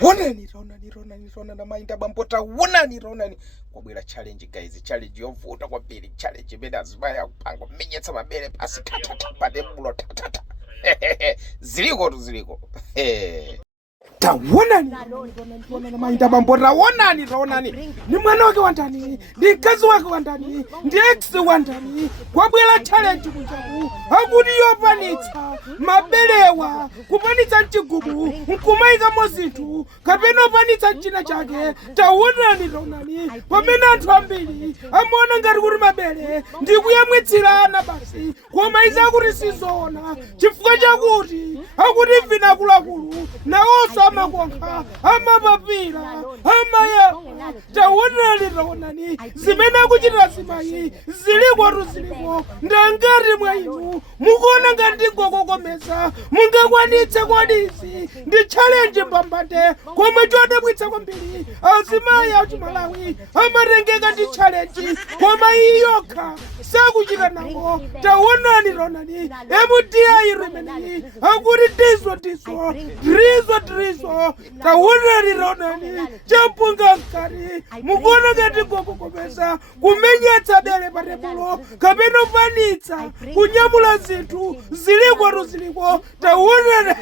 Wona na mainda bambota wona kwabwera challenge guys, challenge yovuta kwambiri, challenge imene azimaya kupanga menyetsa mabere pasi tatata padebulo tatata ziliko tawonani mainda bambota wonani ni mwana wake wandani, ni mkazi wake wandani, ndi ex wandani, kwabwera challenge kunjaku akuti yopanitsa mabelewa, kupanitsa mchigubu nkumaika mozinthu kapena upanitsa china chake. Tawonani pamene anthu ambiri amaona ngati kuti mabele ndi kuyamwitsirana basi, koma izi akuti sizoona, chifukwa chakuti akuti mvina akuluakulu nawonso amakonkha, amapapira, amayewa. Tawonani zimene akuchitira zimayi ziliko ndangati mwa inu mukuona ngati ngokokomeza mungakwanitse kwadisi ndi challenge mbambande, koma chodabwitsa kwambiri azimayi achu Malawi amatengeka ndi challenge koma iyokha sakuchita nawo. Tawonani MDI remeni akuti tizo tawonani champunga mkari mukuona ngati ngokokomeza kumenyetsa bele patebulo kapena upanitsa kunyamula zinthu ziliko. Tawonani